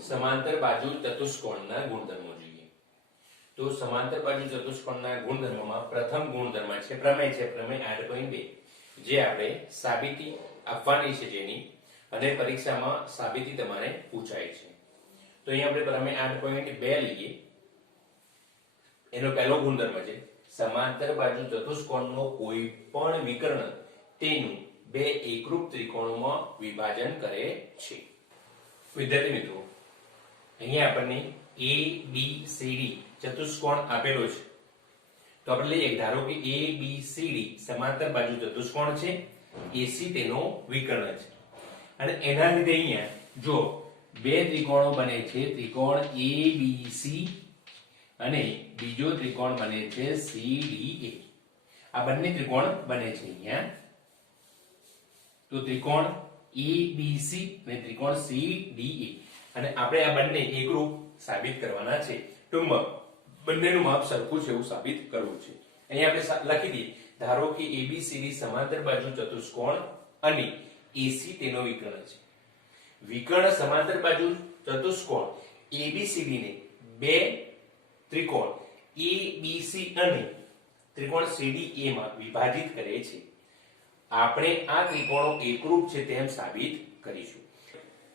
समांतर बाजू चतुष्कोणના ગુણધર્મો જોઈએ તો समांतर बाजू ચતુષ્કોણના ગુણધર્મોમાં પ્રથમ ગુણધર્મ છે પ્રમેય છે પ્રમેય 8.2 જે આપણે સાબિતી આપવાની છે જેની અને પરીક્ષામાં સાબિતી તમારે પૂછાય છે તો અહીં આપણે પ્રમેય 8.2 લઈએ એનો પહેલો ગુણધર્મ છે समांतर बाजू चतुष्कोणનો કોઈ પણ વિકર્ણ તેનું બે એકરૂપ ત્રિકોણોમાં વિભાજન કરે છે વિદ્યાર્થી મિત્રો અહીંયા આપણને A B C D ચતુષ્કોણ આપેલો છે તો આપણે લઈએ ધારો કે A B C D સમાંતર બાજુ ચતુષ્કોણ છે AC તેનો વિકર્ણ છે અને એના લીધે અહીંયા જો બે ત્રિકોણો બને છે ત્રિકોણ ABC અને બીજો ત્રિકોણ બને છે CDA આ બંને ત્રિકોણ બને છે અહીંયા તો ત્રિકોણ ABC અને ત્રિકોણ CDA અને આપણે આ બંને એકરૂપ સાબિત કરવાના છે ટૂંકમાં બંનેનું માપ સરખું છે એવું સાબિત કરવું છે અહીંયા આપણે લખી દઈએ ધારો કે ABCD સમાંતર બાજુ ચતુષ્કોણ અને AC તેનો વિકર્ણ છે વિકર્ણ સમાંતર બાજુ ચતુષ્કોણ ABCD ને બે ત્રિકોણ ABC અને ત્રિકોણ CDA માં વિભાજિત કરે છે આપણે આ ત્રિકોણો એકરૂપ છે તેમ સાબિત કરીશું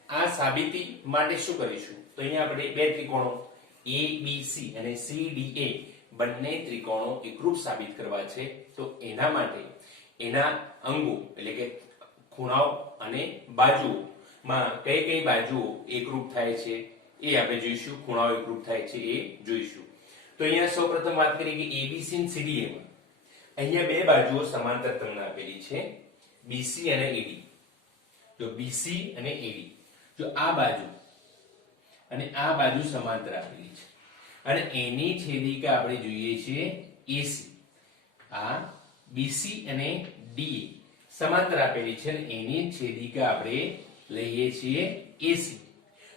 આ સાબિતી માટે શું કરીશું તો અહીંયા આપણે બે ત્રિકોણો ABC અને CDA બંને ત્રિકોણો એકરૂપ સાબિત કરવા છે તો એના માટે એના અંગો એટલે કે ખૂણાઓ અને બાજુઓમાં કઈ કઈ બાજુઓ એકરૂપ થાય છે એ આપણે જોઈશું ખૂણાઓ એકરૂપ થાય છે એ જોઈશું તો અહીંયા સૌપ્રથમ વાત કરીએ કે ABC અને CDA માં અહીંયા બે બાજુઓ સમાંતર તમને આપેલી છે BC અને AD તો BC અને AD જો આ બાજુ અને આ બાજુ સમાંતર આપેલી છે અને એની છેદિકા આપણે જોઈએ છીએ AC આ BC અને DA સમાંતર આપેલી છે અને એની છેદિકા આપણે લઈએ છીએ AC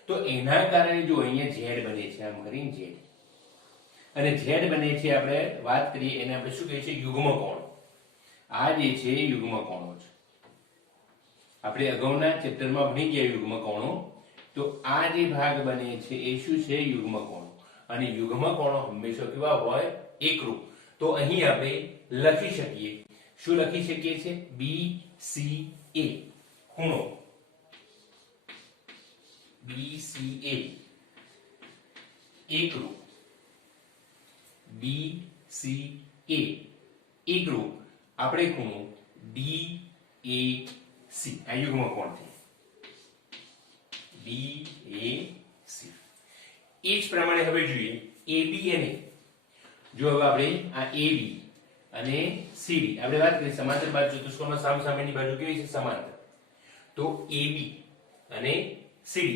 તો એના કારણે જો અહીંયા Z બને છે આમ કરીને Z અને Z બને છે આપણે વાત કરીએ એને આપણે શું કહીએ છીએ યુગ્મ કોણ આ જે છે યુગ્મ કોણો છે આપણે અગાઉના ચેપ્ટરમાં ભણી ગયા યુગ્મ કોણો તો આ જે ભાગ બને છે એ શું છે યુગ્મ કોણો અને યુગ્મ કોણો હંમેશા કેવા હોય એકરૂપ તો અહીં આપણે લખી શકીએ શું લખી શકીએ છે BCA ખૂણો BCA એકરૂપ BCA એકરૂપ આપણે ખૂણો DAC આ યુગ્મ કોણ છે DAC એ જ પ્રમાણે હવે જોઈએ AB અને જો હવે આપણે આ AB અને CD આપણે વાત કરીએ સમાંતર બાજુ ચતુષ્કોણમાં સામસામેની બાજુ કેવી છે સમાંતર તો AB અને CD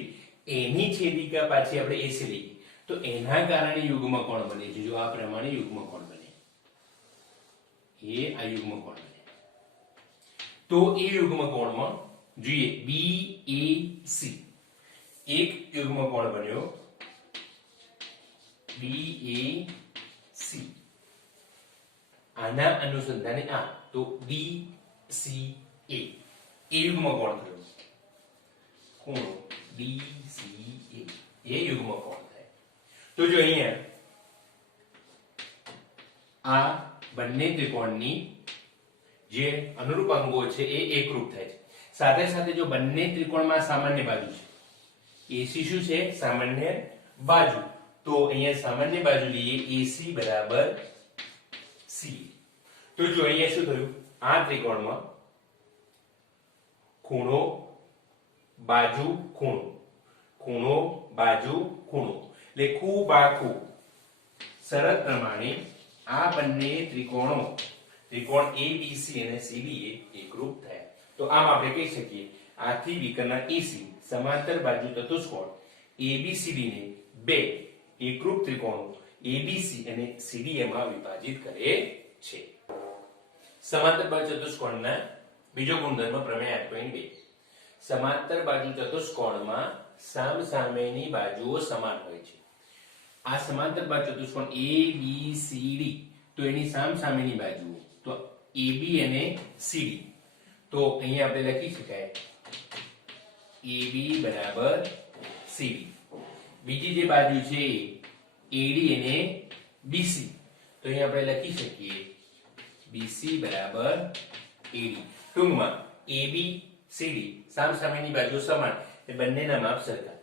એની છેદિકા પાછી આપણે AC લઈએ તો એના કારણે યુગ્મ કોણ બને છે જો આ પ્રમાણે યુગ્મ કોણ બને એ આ યુગ્મ કોણ બને તો એ યુગ્મ કોણમાં જોઈએ BAC એક યુગ્મ કોણ બન્યો BAC આના અનુસંધાને આ તો DCA એ યુગ્મ કોણ થયો ખૂણો DCA એ યુગ્મ કોણ થાય તો જો અહીંયા આ બંને ત્રિકોણની જે અનુરૂપ અંગો છે એ એકરૂપ થાય છે સાથે સાથે જો બંને ત્રિકોણમાં સામાન્ય બાજુ છે AC શું છે સામાન્ય બાજુ તો અહીંયા સામાન્ય બાજુ લઈએ AC બરાબર C તો જો અહીંયા શું થયું આ ત્રિકોણમાં ખૂણો બાજુ ખૂણો ખૂણો બાજુ ખૂણો એટલે ખૂ બાખું શરત પ્રમાણે આ બંને ત્રિકોણો ત્રિકોણ ABC અને CDA એકરૂપ થયા તો આમ આપણે કહી શકીએ આથી વિકર્ણ AC સમાંતર બાજુ ચતુષ્કોણ ABCD ને બે એકરૂપ ત્રિકોણો ABC અને CDA માં વિભાજિત કરે છે સમાંતર બાજુ ચતુષ્કોણના બીજો ગુણધર્મ પ્રમેય 8.2 સમાંતર બાજુ ચતુષ્કોણમાં સામસામેની બાજુઓ સમાન હોય છે આ સમાંતર બાજુ ચતુષ્કોણ ABCD તો એની સામસામેની બાજુઓ તો AB અને CD તો અહીંયા આપણે લખી શકાય AB બરાબર CD બીજી જે બાજુ છે એડી અને બીસી, તો અહીં આપણે લખી શકીએ બીસી બરાબર એડી. ટૂંકમાં એબી સીડી સામસામેની બાજુ સમાન, એ બંનેના માપ સરખા.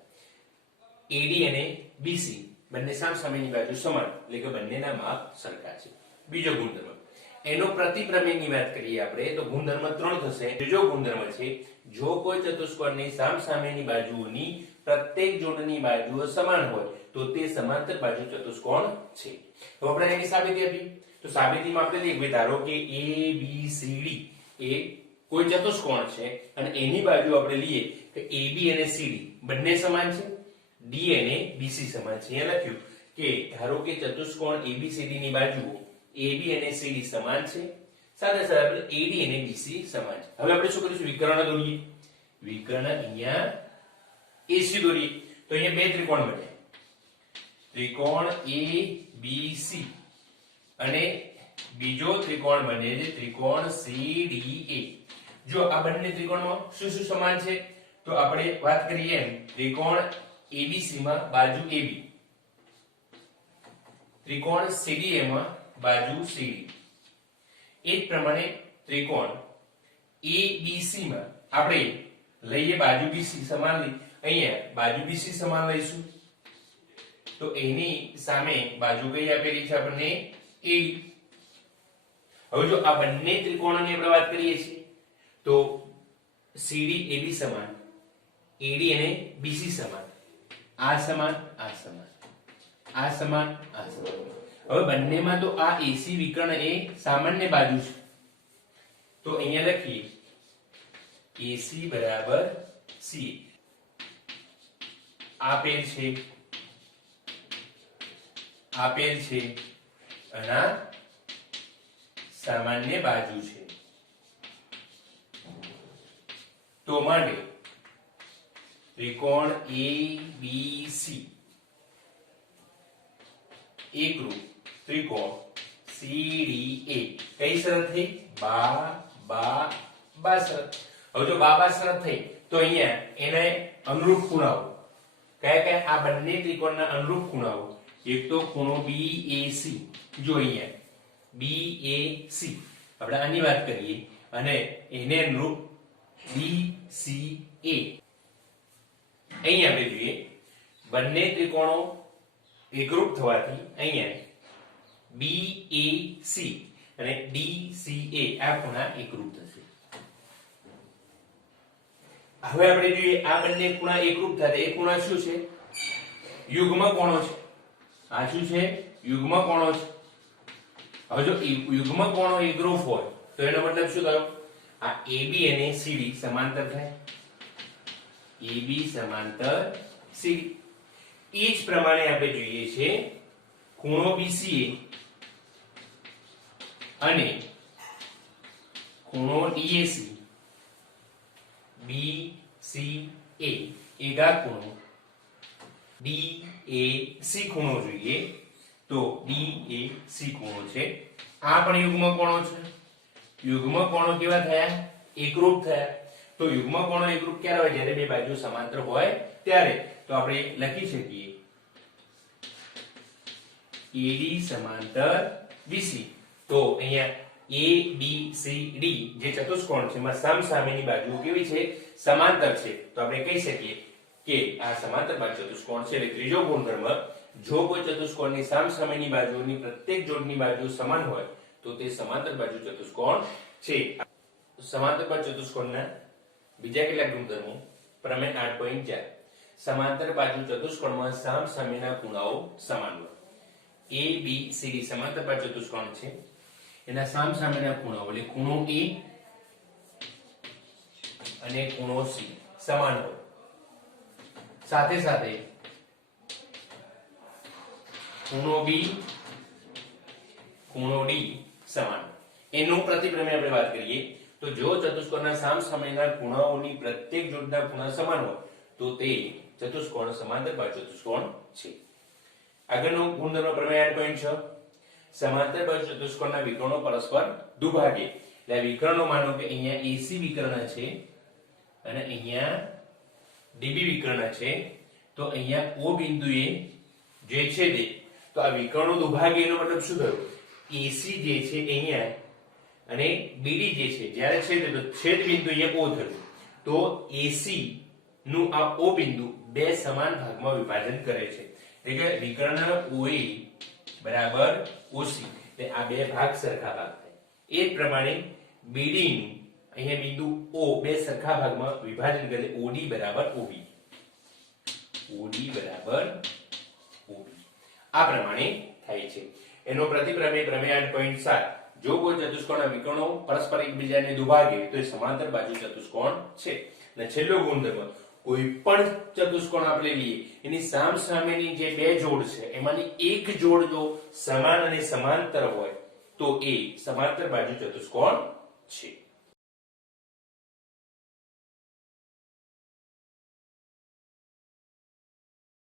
એડી અને બીસી બંને સામસામેની બાજુ સમાન, એટલે કે બંનેના માપ સરખા છે. બીજો ગુણધર્મ, એનો પ્રતિપ્રમેયની વાત કરીએ આપણે તો ગુણધર્મ 3 થશે. ત્રીજો ગુણધર્મ છે જો કોઈ ચતુષ્કોણની સામસામેની બાજુઓની પ્રત્યેક જોડની બાજુઓ સમાન હોય તો તે સમાંતર બાજુ ચતુષ્કોણ છે. તો આપણે એની સાબિતી આપી, તો સાબિતીમાં આપણે લઈએ ધારો કે ABCD એ કોઈ ચતુષ્કોણ છે અને એની બાજુ આપણે લઈએ કે AB અને CD બંને સમાન છે, D અને BC સમાન છે. અહીંયા લખ્યું કે ધારો કે ચતુષ્કોણ ABCD ની બાજુઓ AB અને CD સમાન છે, સાથે સાથે આપણે AD અને BC સમાન છે. હવે આપણે શું કરીશું, વિકર્ણ દોરીએ. વિકર્ણ અહીંયા AC દોરીએ તો અહીંયા બે ત્રિકોણ બને, ત્રિકોણ ABC અને બીજો ત્રિકોણ બને છે ત્રિકોણ CDA. જો આ બંને ત્રિકોણમાં શું શું સમાન છે, તો આપણે વાત કરીએ એમ ત્રિકોણ ABC માં બાજુ AB, ત્રિકોણ CDA માં બાજુ CD. એ જ પ્રમાણે ત્રિકોણ ABC માં આપણે લઈએ બાજુ BC સમાન લઈ, અહીંયા બાજુ BC સમાન લઈશું તો એની સામે બાજુ કઈ આપેલી છે આપણને AD. હવે જો આ બંને ત્રિકોણોની આપણે વાત કરીએ છીએ તો CD AB સમાન, AD અને BC સમાન, આ સમાન આ સમાન, આ સમાન આ સમાન. હવે બંનેમાં તો આ AC વિકર્ણ એ સામાન્ય બાજુ છે, તો અહીંયા લખીએ AC બરાબર C. આપેલ છે અને સામાન્ય બાજુ છે, તો માટે ત્રિકોણ ABC એકરૂપ ત્રિકોણ CDA કઈ શરત થઈ, બા શરત. હવે જો બા શરત થઈ તો અહીંયા એને અનુરૂપ ખૂણાઓ કયા કયા, આ બંને ત્રિકોણના અનુરૂપ ખૂણાઓ, એક તો ખૂણો BAC, જો અહીંયા BAC આપણે આની વાત કરીએ અને એને અનુરૂપ BCA. અહીંયા આપણે જોઈએ બંને ત્રિકોણો એકરૂપ થવાથી અહીંયા BAC અને DCA આ ખૂણા એકરૂપ થશે. હવે આપણે જોઈએ આ બંને ખૂણા એકરૂપ થાય, એ ખૂણા શું છે, યુગ્મ કોણો છે. આ શું છે, યુગ્મ કોણો છે. હવે જો યુગ્મ કોણો એકરૂપ હોય તો એનો મતલબ શું થયો, આ AB અને CD સમાંતર થાય, AB સમાંતર CD. એ જ પ્રમાણે આપણે જોઈએ છે ખૂણો BCA અને ખૂણો DAC, BCA એકા ખૂણો DAC ખૂણો જોઈએ તો DAC ખૂણો છે. આ પણ યુગ્મ કોણો છે. યુગ્મ કોણો કેવા થયા, એકરૂપ થયા. તો યુગ્મ કોણો એકરૂપ ક્યારે હોય, જ્યારે બે બાજુ સમાંતર હોય ત્યારે. તો આપણે લખી શકીએ AD સમાંતર BC. તો અહીંયા ABCD જે ચતુષ્કોણ છે એમાં સામસામેની બાજુઓ કેવી છે, સમાંતર છે. તો આપણે કહી શકીએ કે આ સમાંતર બાજુ ચતુષ્કોણ છે. એટલે ત્રીજો ગુણધર્મ, જો કોઈ ચતુષ્કોણની સામસામેની બાજુઓની પ્રત્યેક જોડની બાજુ સમાન હોય તો તે સમાંતર બાજુ ચતુષ્કોણ છે. સમાંતર બાજુ ચતુષ્કોણના બીજા કેટલાક ગુણધર્મો. પ્રમેય 8.4, સમાંતર બાજુ ચતુષ્કોણમાં સામસામેના ખૂણાઓ સમાન હોય. ABCD સમાંતર બાજુ ચતુષ્કોણ છે, એના સામસામેના ખૂણાઓ એટલે ખૂણો A અને ખૂણો C સમાન હોય. સાથે સાથે ખૂણો B ખૂણો D સમાન. એનું પ્રતિપ્રમેય આપણે વાત કરીએ તો જો ચતુષ્કોણના સામસામેના ખૂણાઓની પ્રત્યેક જોડના ખૂણા સમાન હોય તો તે ચતુષ્કોણ સમાંતર બાજુ ચતુષ્કોણ છે. આગળનો ગુણધર્મ પ્રમેય 8.6, સમાંતર બાજુ ચતુષ્કોણના વિકર્ણો પરસ્પર દુભાગે. એટલે વિકર્ણો માનો કે અહીંયા AC વિકર્ણ છે અને અહીંયા DB વિકર્ણ છે, તો અહીંયા O બિંદુએ જે છેદે, તો આ વિકર્ણો દુભાગે એનો મતલબ શું થયો? AC જે છે અહીંયા અને BD જે છે જ્યારે છેદે તો છેદ બિંદુ અહીંયા O થયું, તો AC નું આ O બિંદુ બે સમાન ભાગમાં વિભાજન કરે છે, એટલે કે વિકર્ણ OA બરાબર OC, એટલે આ બે ભાગ સરખા ભાગ થાય. એ જ પ્રમાણે BD નું અહીંયા બિંદુ O બે સરખા ભાગમાં વિભાજન કરે, OD બરાબર OB, OD બરાબર OB, આ પ્રમાણે થાય છે. એનો પ્રતિપ્રમેય પ્રમેય 8.7, જો કોઈ ચતુષ્કોણના વિકર્ણો પરસ્પર એકબીજાને દુભાગે તો એ સમાંતર બાજુ ચતુષ્કોણ છે. અને છેલ્લો ગુણધર્મ, કોઈ પણ ચતુષ્કોણ આપણે લઈએ એની સામસામેની જે બે જોડ છે એમાંની એક જોડ જો સમાન અને સમાંતર હોય તો એ સમાંતર બાજુ ચતુષ્કોણ છે.